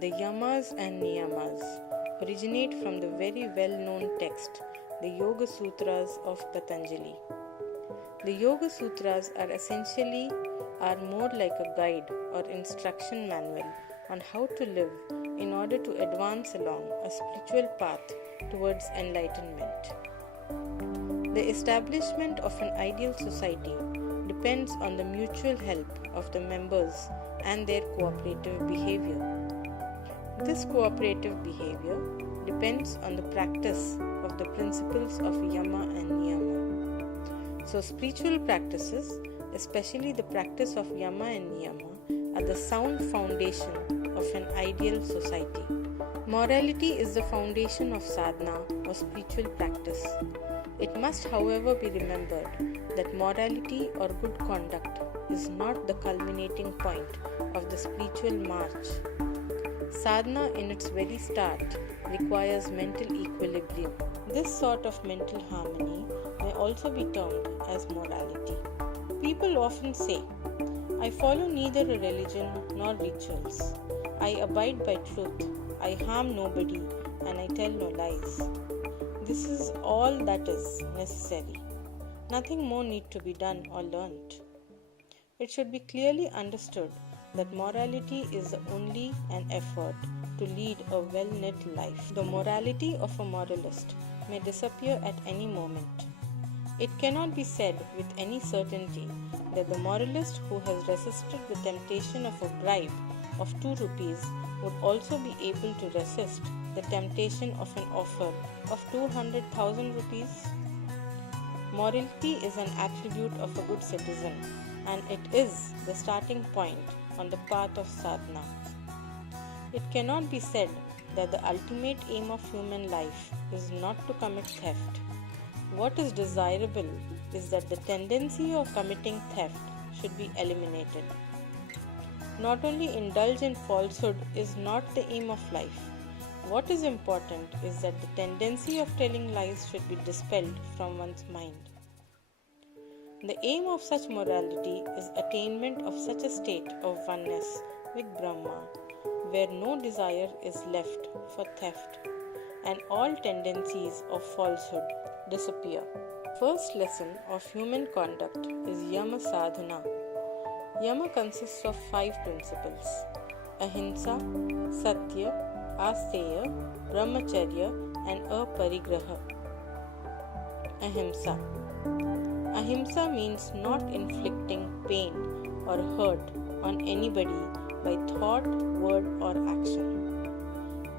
The Yamas and Niyamas originate from the very well-known text, the Yoga Sutras of Patanjali. The Yoga Sutras are more like a guide or instruction manual on how to live in order to advance along a spiritual path towards enlightenment. The establishment of an ideal society depends on the mutual help of the members and their cooperative behaviour. This cooperative behavior depends on the practice of the principles of Yama and Niyama. So, spiritual practices, especially the practice of Yama and Niyama, are the sound foundation of an ideal society. Morality is the foundation of sadhana or spiritual practice. It must, however, be remembered that morality or good conduct is not the culminating point of the spiritual march. Sadhana in its very start requires mental equilibrium. This sort of mental harmony may also be termed as morality. People often say, I follow neither a religion nor rituals. I abide by truth. I harm nobody and I tell no lies. This is all that is necessary. Nothing more need to be done or learnt. It should be clearly understood that morality is only an effort to lead a well-knit life. The morality of a moralist may disappear at any moment. It cannot be said with any certainty that the moralist who has resisted the temptation of a bribe of 2 rupees would also be able to resist the temptation of an offer of 200,000 rupees. Morality is an attribute of a good citizen, and it is the starting point on the path of sadhana. It cannot be said that the ultimate aim of human life is not to commit theft. What is desirable is that the tendency of committing theft should be eliminated. Not only indulge in falsehood is not the aim of life. What is important is that the tendency of telling lies should be dispelled from one's mind. The aim of such morality is attainment of such a state of oneness with Brahma, where no desire is left for theft and all tendencies of falsehood disappear. First lesson of human conduct is Yama Sadhana. Yama consists of 5 principles: Ahimsa, Satya, Asteya, Brahmacharya and Aparigraha. Ahimsa. Ahimsa means not inflicting pain or hurt on anybody by thought, word or action.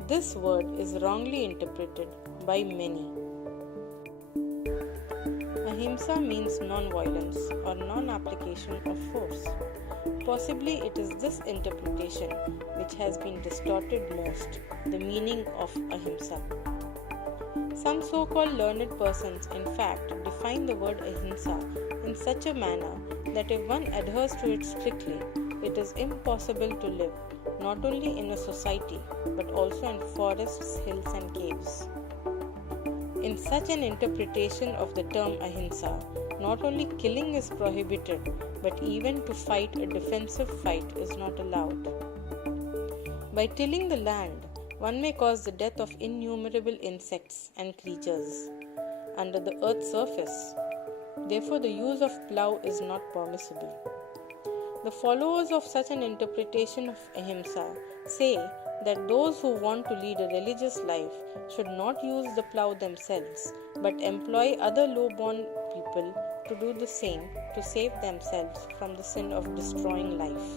This word is wrongly interpreted by many. Ahimsa means non-violence or non-application of force. Possibly it is this interpretation which has been distorted most the meaning of ahimsa. Some so-called learned persons in fact define the word ahimsa in such a manner that if one adheres to it strictly, it is impossible to live not only in a society but also in forests, hills and caves. In such an interpretation of the term ahimsa, not only killing is prohibited, but even to fight a defensive fight is not allowed. By tilling the land, one may cause the death of innumerable insects and creatures under the earth's surface. Therefore, the use of plough is not permissible. The followers of such an interpretation of ahimsa say that those who want to lead a religious life should not use the plough themselves, but employ other low-born people to do the same to save themselves from the sin of destroying life.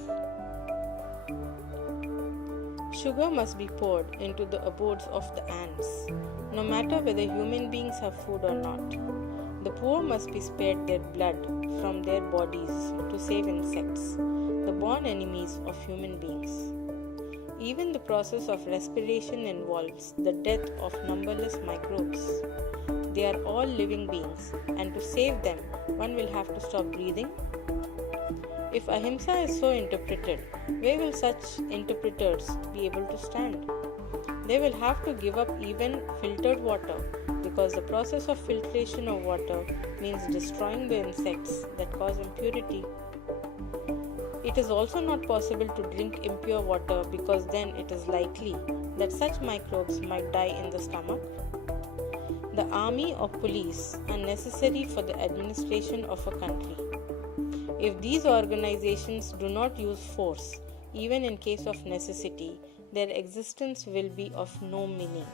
Sugar must be poured into the abodes of the ants, no matter whether human beings have food or not. The poor must be spared their blood from their bodies to save insects, the born enemies of human beings. Even the process of respiration involves the death of numberless microbes. They are all living beings, and to save them, one will have to stop breathing. If ahimsa is so interpreted, where will such interpreters be able to stand? They will have to give up even filtered water, because the process of filtration of water means destroying the insects that cause impurity. It is also not possible to drink impure water because then it is likely that such microbes might die in the stomach. The army or police are necessary for the administration of a country. If these organizations do not use force, even in case of necessity, their existence will be of no meaning.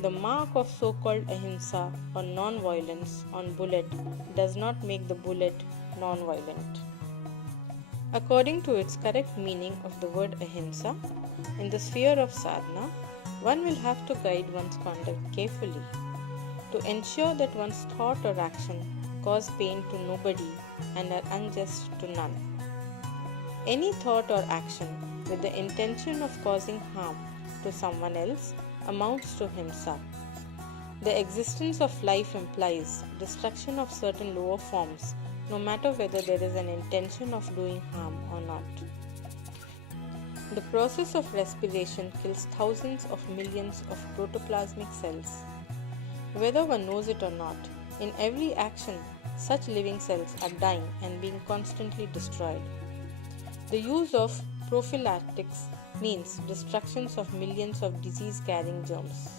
The mark of so-called ahimsa or non-violence on bullet does not make the bullet non-violent. According to its correct meaning of the word ahimsa, in the sphere of sadhana, one will have to guide one's conduct carefully to ensure that one's thought or action cause pain to nobody and are unjust to none. Any thought or action with the intention of causing harm to someone else amounts to himsa. The existence of life implies destruction of certain lower forms, no matter whether there is an intention of doing harm or not. The process of respiration kills thousands of millions of protoplasmic cells. Whether one knows it or not, in every action, such living cells are dying and being constantly destroyed. The use of prophylactics means destructions of millions of disease-carrying germs.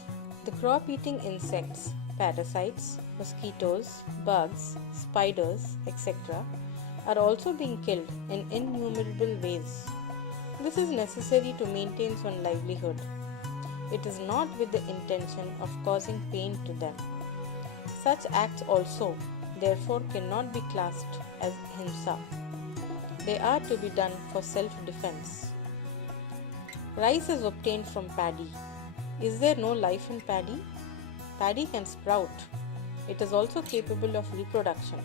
The crop-eating insects, parasites, mosquitoes, bugs, spiders, etc. are also being killed in innumerable ways. This is necessary to maintain one's livelihood. It is not with the intention of causing pain to them. Such acts also, therefore, cannot be classed as himsa. They are to be done for self-defense. Rice is obtained from paddy. Is there no life in paddy? Paddy can sprout. It is also capable of reproduction.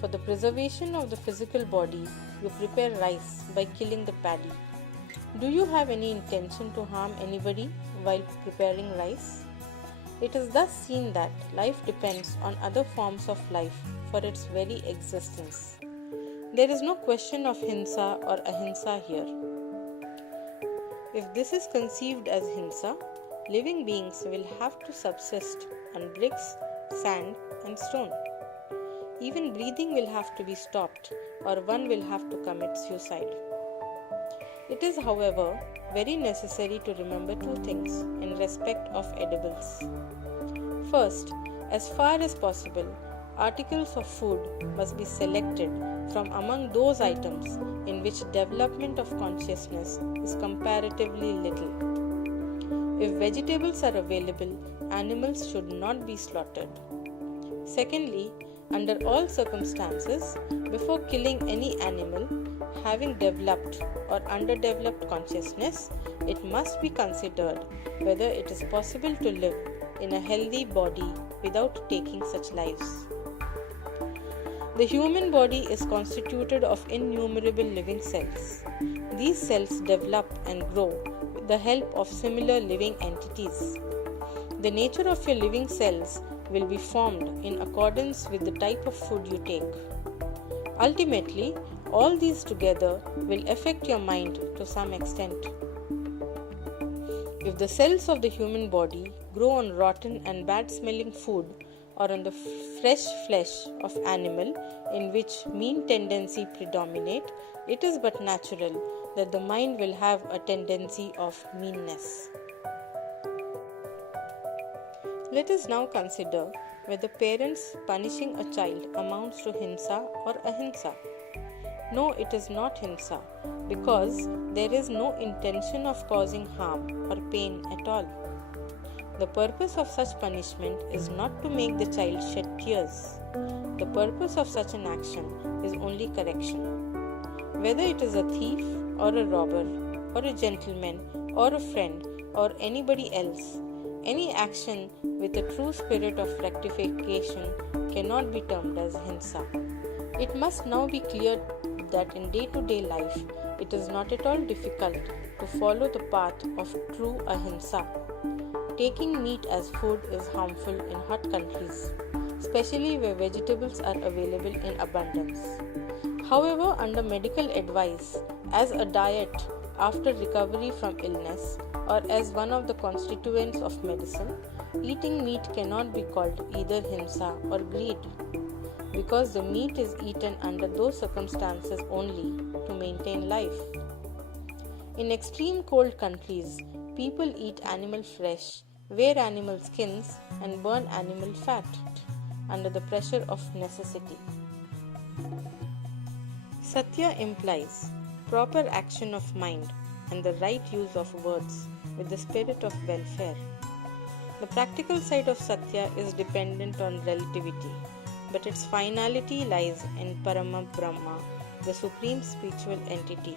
For the preservation of the physical body, you prepare rice by killing the paddy. Do you have any intention to harm anybody while preparing rice? It is thus seen that life depends on other forms of life for its very existence. There is no question of himsa or ahimsa here. If this is conceived as himsa, living beings will have to subsist on bricks, sand, and stone. Even breathing will have to be stopped, or one will have to commit suicide. It is, however, very necessary to remember two things in respect of edibles. First, as far as possible, articles of food must be selected from among those items in which development of consciousness is comparatively little. If vegetables are available, animals should not be slaughtered. Secondly, under all circumstances, before killing any animal, having developed or underdeveloped consciousness, it must be considered whether it is possible to live in a healthy body without taking such lives. The human body is constituted of innumerable living cells. These cells develop and grow with the help of similar living entities. The nature of your living cells will be formed in accordance with the type of food you take. Ultimately, all these together will affect your mind to some extent. If the cells of the human body grow on rotten and bad-smelling food or on the fresh flesh of animal in which mean tendency predominate, it is but natural that the mind will have a tendency of meanness. Let us now consider whether parents punishing a child amounts to himsa or ahimsa. No, it is not himsa, because there is no intention of causing harm or pain at all. The purpose of such punishment is not to make the child shed tears. The purpose of such an action is only correction. Whether it is a thief or a robber or a gentleman or a friend or anybody else, any action with a true spirit of rectification cannot be termed as himsa. It must now be clear that in day-to-day life, it is not at all difficult to follow the path of true ahimsa. Taking meat as food is harmful in hot countries, especially where vegetables are available in abundance. However, under medical advice, as a diet after recovery from illness, or as one of the constituents of medicine, eating meat cannot be called either himsa or greed, because the meat is eaten under those circumstances only to maintain life. In extreme cold countries, people eat animal flesh, wear animal skins, and burn animal fat under the pressure of necessity. Satya implies proper action of mind and the right use of words with the spirit of welfare. The practical side of Satya is dependent on relativity, but its finality lies in Parama Brahma, the supreme spiritual entity.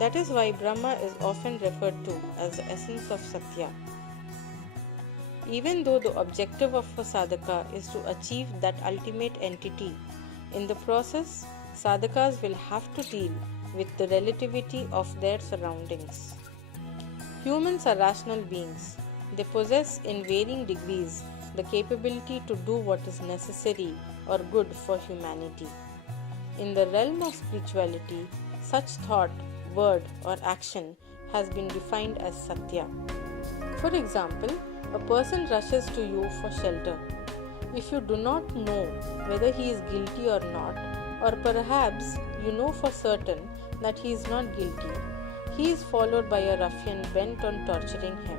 That is why Brahma is often referred to as the essence of Satya. Even though the objective of a sadhaka is to achieve that ultimate entity, in the process, sadhakas will have to deal with the relativity of their surroundings. Humans are rational beings. They possess in varying degrees the capability to do what is necessary or good for humanity. In the realm of spirituality, such thought, word, or action has been defined as Satya. For example, a person rushes to you for shelter. If you do not know whether he is guilty or not, or perhaps you know for certain that he is not guilty, he is followed by a ruffian bent on torturing him.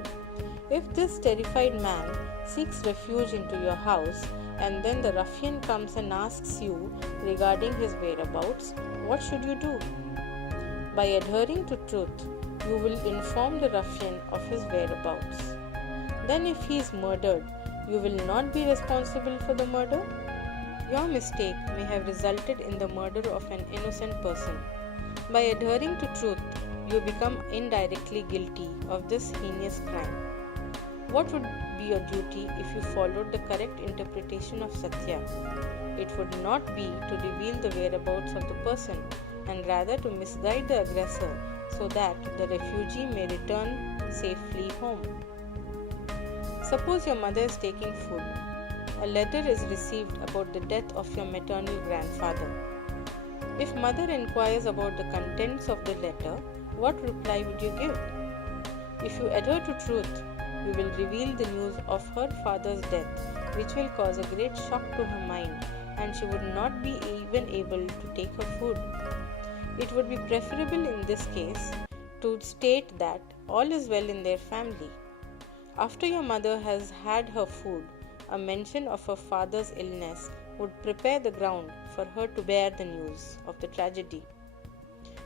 If this terrified man seeks refuge into your house and then the ruffian comes and asks you regarding his whereabouts, what should you do? By adhering to truth, you will inform the ruffian of his whereabouts. Then if he is murdered, you will not be responsible for the murder? Your mistake may have resulted in the murder of an innocent person. By adhering to truth, you become indirectly guilty of this heinous crime. What would be your duty if you followed the correct interpretation of Satya? It would not be to reveal the whereabouts of the person, and rather to misguide the aggressor so that the refugee may return safely home. Suppose your mother is taking food. A letter is received about the death of your maternal grandfather. If mother inquires about the contents of the letter, what reply would you give? If you adhere to truth, you will reveal the news of her father's death, which will cause a great shock to her mind, and she would not be even able to take her food. It would be preferable in this case to state that all is well in their family. After your mother has had her food, a mention of her father's illness would prepare the ground for her to bear the news of the tragedy.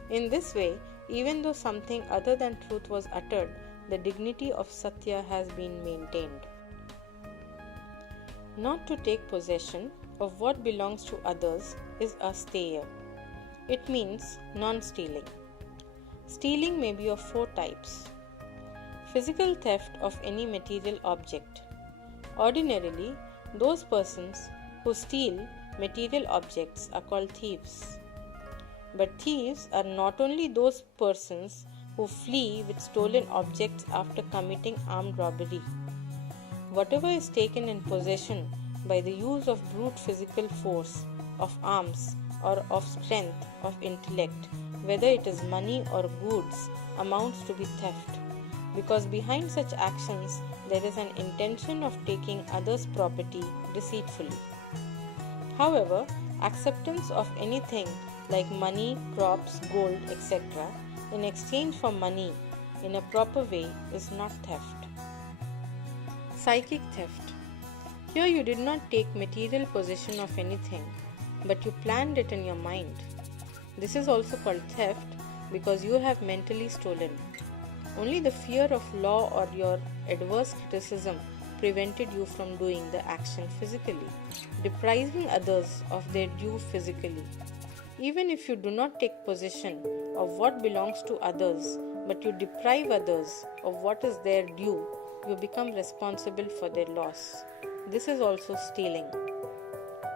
In this way, even though something other than truth was uttered, the dignity of Satya has been maintained. Not to take possession of what belongs to others is asteya. It means non-stealing. Stealing may be of 4 types. Physical theft of any material object. Ordinarily, those persons who steal material objects are called thieves. But thieves are not only those persons who flee with stolen objects after committing armed robbery. Whatever is taken in possession by the use of brute physical force, of arms, or of strength, of intellect, whether it is money or goods, amounts to be theft, because behind such actions there is an intention of taking others' property deceitfully. However, acceptance of anything like money, crops, gold, etc. in exchange for money in a proper way is not theft. Psychic theft. Here you did not take material possession of anything, but you planned it in your mind. This is also called theft because you have mentally stolen. Only the fear of law or your adverse criticism prevented you from doing the action physically, depriving others of their due physically. Even if you do not take possession of what belongs to others, but you deprive others of what is their due, you become responsible for their loss. This is also stealing.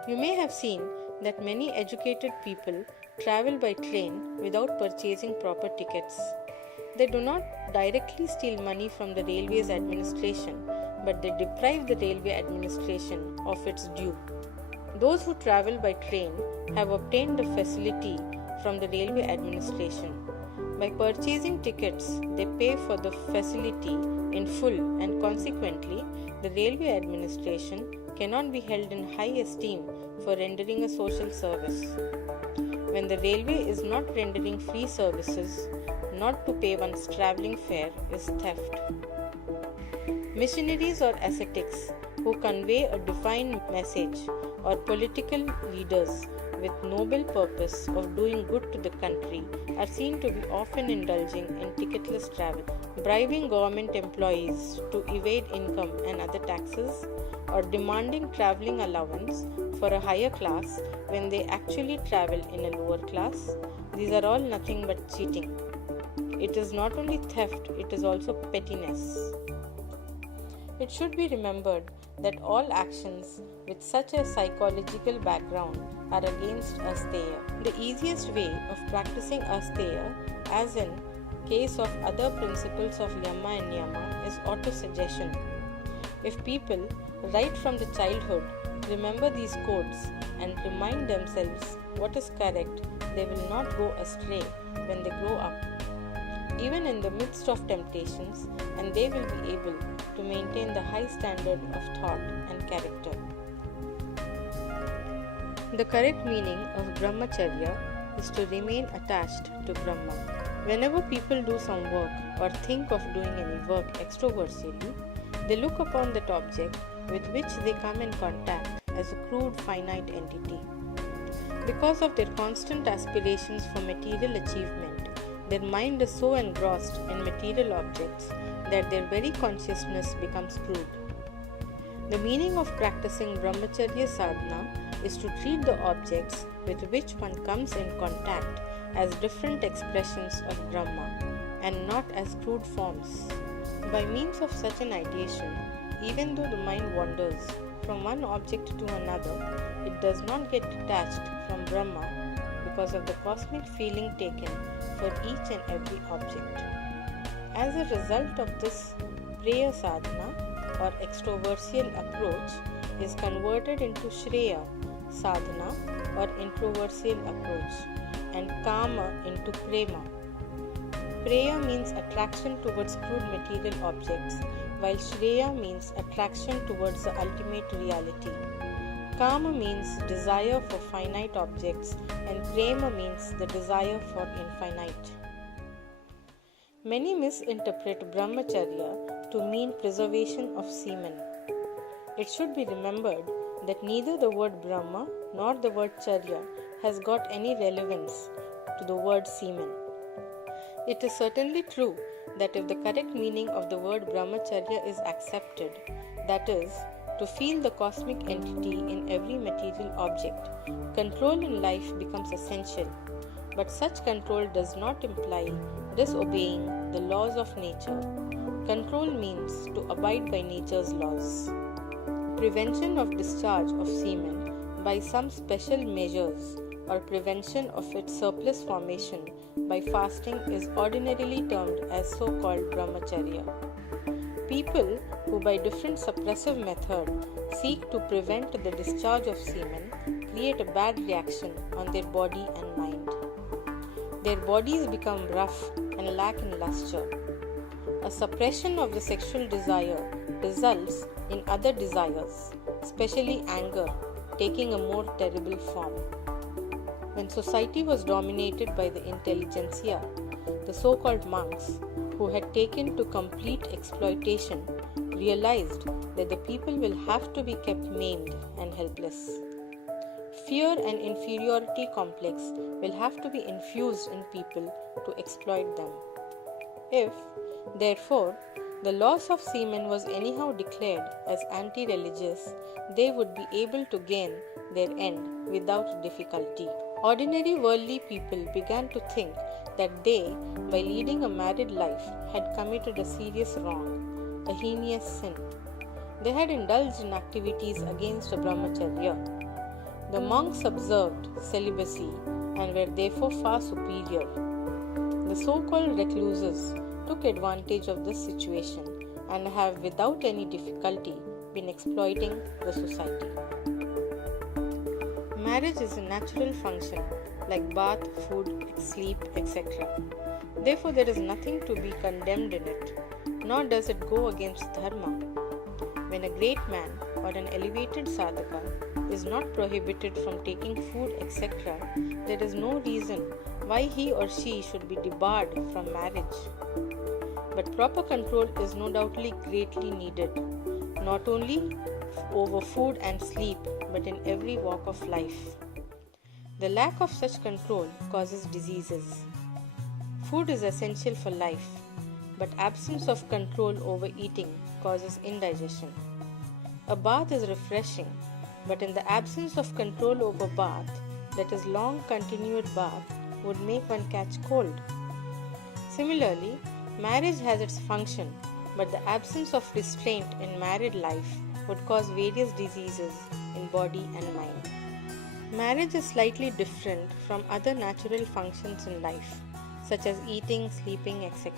You may have seen that many educated people travel by train without purchasing proper tickets. They do not directly steal money from the railways administration, but they deprive the railway administration of its due. Those who travel by train have obtained the facility from the railway administration. By purchasing tickets, they pay for the facility in full, and consequently, the railway administration cannot be held in high esteem for rendering a social service. when the railway is not rendering free services, not to pay one's travelling fare is theft. Missionaries or ascetics who convey a divine message, or political leaders with noble purpose of doing good to the country are seen to be often indulging in ticketless travel, bribing government employees to evade income and other taxes, or demanding travelling allowance for a higher class when they actually travel in a lower class. These are all nothing but cheating. It is not only theft, it is also pettiness. It should be remembered that all actions with such a psychological background are against asteya. The easiest way of practicing asteya, as in case of other principles of Yama and Niyama, is autosuggestion. If people, right from the childhood, remember these codes and remind themselves what is correct, they will not go astray when they grow up, even in the midst of temptations, and they will be able to maintain the high standard of thought and character. The correct meaning of brahmacharya is to remain attached to Brahma. Whenever people do some work or think of doing any work extroversially, they look upon that object with which they come in contact as a crude finite entity. Because of their constant aspirations for material achievement, their mind is so engrossed in material objects that their very consciousness becomes crude. The meaning of practicing brahmacharya sadhana is to treat the objects with which one comes in contact as different expressions of Brahma and not as crude forms. By means of such an ideation, even though the mind wanders from one object to another, it does not get detached from Brahma because of the cosmic feeling taken for each and every object. As a result of this, prayer sadhana or extroversial approach is converted into Shreya sadhana or introversial approach, and Kama into Prema. Prayer means attraction towards crude material objects, while Shreya means attraction towards the ultimate reality. Kama means desire for finite objects, and Prema means the desire for infinite. Many misinterpret brahmacharya to mean preservation of semen. It should be remembered that neither the word Brahma nor the word Charya has got any relevance to the word semen. It is certainly true that if the correct meaning of the word brahmacharya is accepted, that is, to feel the cosmic entity in every material object, control in life becomes essential. But such control does not imply disobeying the laws of nature. Control means to abide by nature's laws. Prevention of discharge of semen by some special measures or prevention of its surplus formation by fasting is ordinarily termed as so-called brahmacharya. People who by different suppressive methods seek to prevent the discharge of semen create a bad reaction on their body and mind. Their bodies become rough and lack in luster. A suppression of the sexual desire results in other desires, especially anger, taking a more terrible form. When society was dominated by the intelligentsia, the so-called monks, who had taken to complete exploitation, realized that the people will have to be kept maimed and helpless. Fear and inferiority complex will have to be infused in people to exploit them. If, therefore, the loss of semen was anyhow declared as anti-religious, they would be able to gain their end without difficulty. Ordinary worldly people began to think that they, by leading a married life, had committed a serious wrong, a heinous sin. They had indulged in activities against the brahmacharya. The monks observed celibacy and were therefore far superior. The so-called recluses took advantage of this situation and have without any difficulty been exploiting the society. Marriage is a natural function like bath, food, sleep, etc. Therefore, there is nothing to be condemned in it, nor does it go against dharma. When a great man or an elevated sadhaka is not prohibited from taking food, etc., there is no reason why he or she should be debarred from marriage. But proper control is no doubtly greatly needed, not only over food and sleep, but in every walk of life. The lack of such control causes diseases. Food is essential for life, but absence of control over eating causes indigestion. A bath is refreshing, but in the absence of control over bath, that is long continued bath, would make one catch cold. Similarly, marriage has its function, but the absence of restraint in married life would cause various diseases in body and mind. Marriage is slightly different from other natural functions in life, such as eating, sleeping, etc.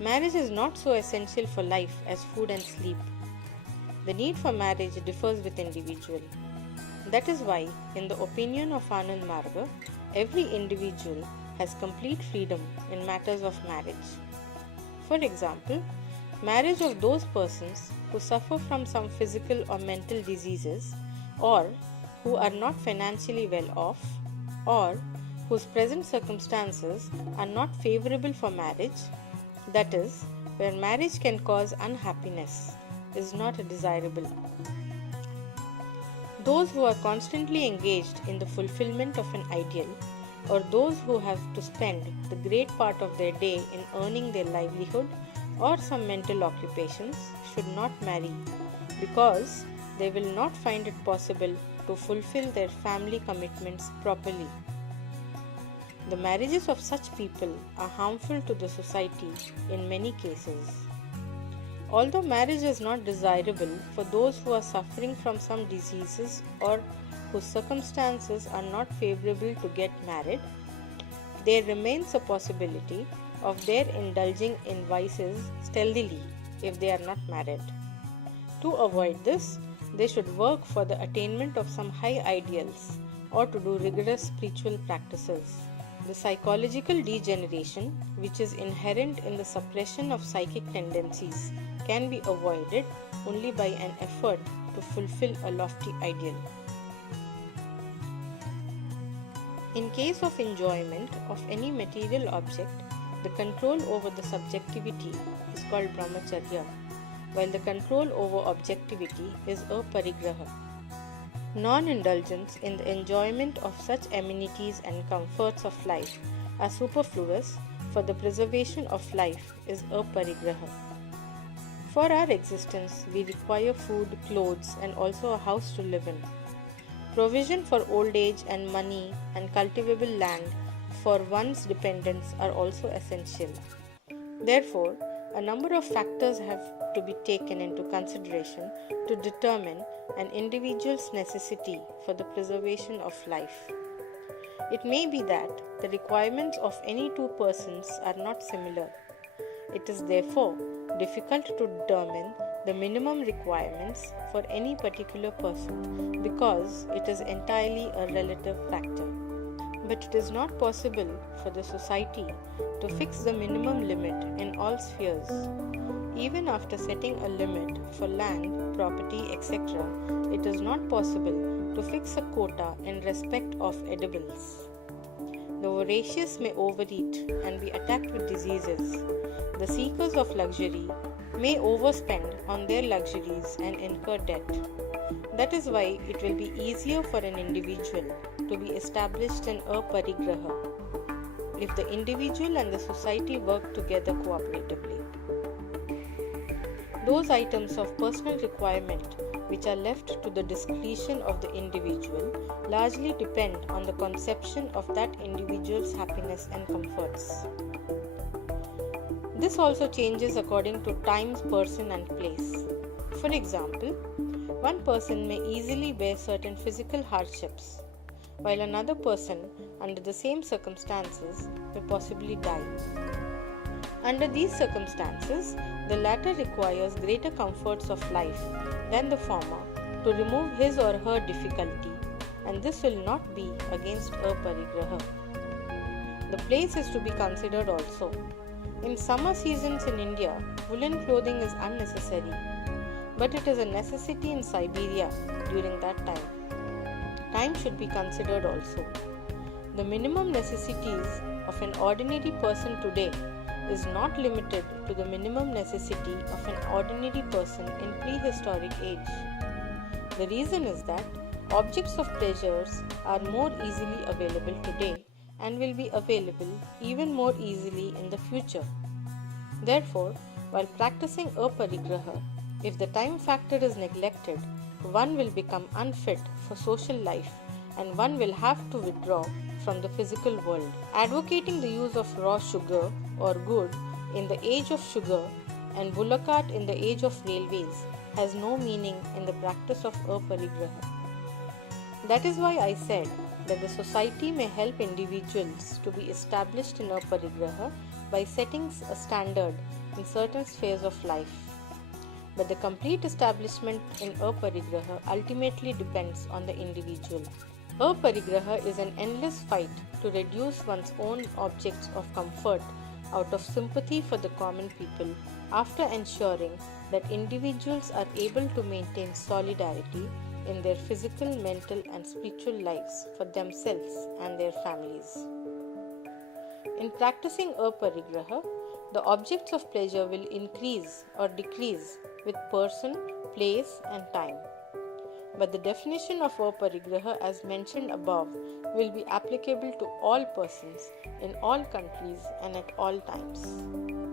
Marriage is not so essential for life as food and sleep. The need for marriage differs with individual. That is why, in the opinion of Ananda Marga, every individual has complete freedom in matters of marriage. For example, marriage of those persons who suffer from some physical or mental diseases, or who are not financially well off, or whose present circumstances are not favorable for marriage, that is, where marriage can cause unhappiness, is not desirable. Those who are constantly engaged in the fulfillment of an ideal, or those who have to spend the great part of their day in earning their livelihood or some mental occupations, should not marry, because they will not find it possible to fulfill their family commitments properly. The marriages of such people are harmful to the society in many cases. Although marriage is not desirable for those who are suffering from some diseases or whose circumstances are not favorable to get married, there remains a possibility of their indulging in vices stealthily if they are not married. To avoid this, they should work for the attainment of some high ideals or to do rigorous spiritual practices. The psychological degeneration, which is inherent in the suppression of psychic tendencies, can be avoided only by an effort to fulfill a lofty ideal. In case of enjoyment of any material object, the control over the subjectivity is called brahmacharya, while the control over objectivity is aparigraha. Non-indulgence in the enjoyment of such amenities and comforts of life as superfluous for the preservation of life is aparigraha. For our existence, we require food, clothes, and also a house to live in. Provision for old age and money and cultivable land for one's dependents are also essential. Therefore, a number of factors have to be taken into consideration to determine an individual's necessity for the preservation of life. It may be that the requirements of any two persons are not similar. It is therefore difficult to determine the minimum requirements for any particular person because it is entirely a relative factor. But it is not possible for the society to fix the minimum limit in all spheres. Even after setting a limit for land, property, etc., it is not possible to fix a quota in respect of edibles. The voracious may overeat and be attacked with diseases. The seekers of luxury may overspend on their luxuries and incur debt. That is why it will be easier for an individual to be established in aparigraha if the individual and the society work together cooperatively. Those items of personal requirement which are left to the discretion of the individual largely depend on the conception of that individual's happiness and comforts. This also changes according to time, person, and place. For example, one person may easily bear certain physical hardships, while another person, under the same circumstances, may possibly die. Under these circumstances, the latter requires greater comforts of life than the former to remove his or her difficulty, and this will not be against aparigraha. The place is to be considered also. In summer seasons in India, woolen clothing is unnecessary, but it is a necessity in Siberia during that time. time should be considered also. The minimum necessities of an ordinary person today is not limited to the minimum necessity of an ordinary person in prehistoric age. The reason is that objects of pleasures are more easily available today and will be available even more easily in the future. Therefore, while practicing aparigraha, if the time factor is neglected, one will become unfit for social life and one will have to withdraw from the physical world. Advocating the use of raw sugar or good in the age of sugar and bullock cart in the age of railways has no meaning in the practice of aparigraha. That is why I said that the society may help individuals to be established in aparigraha by setting a standard in certain spheres of life. But the complete establishment in aparigraha ultimately depends on the individual. Aparigraha is an endless fight to reduce one's own objects of comfort out of sympathy for the common people, after ensuring that individuals are able to maintain solidarity in their physical, mental and spiritual lives for themselves and their families. In practicing aparigraha, the objects of pleasure will increase or decrease with person, place and time. But the definition of aparigraha as mentioned above will be applicable to all persons in all countries and at all times.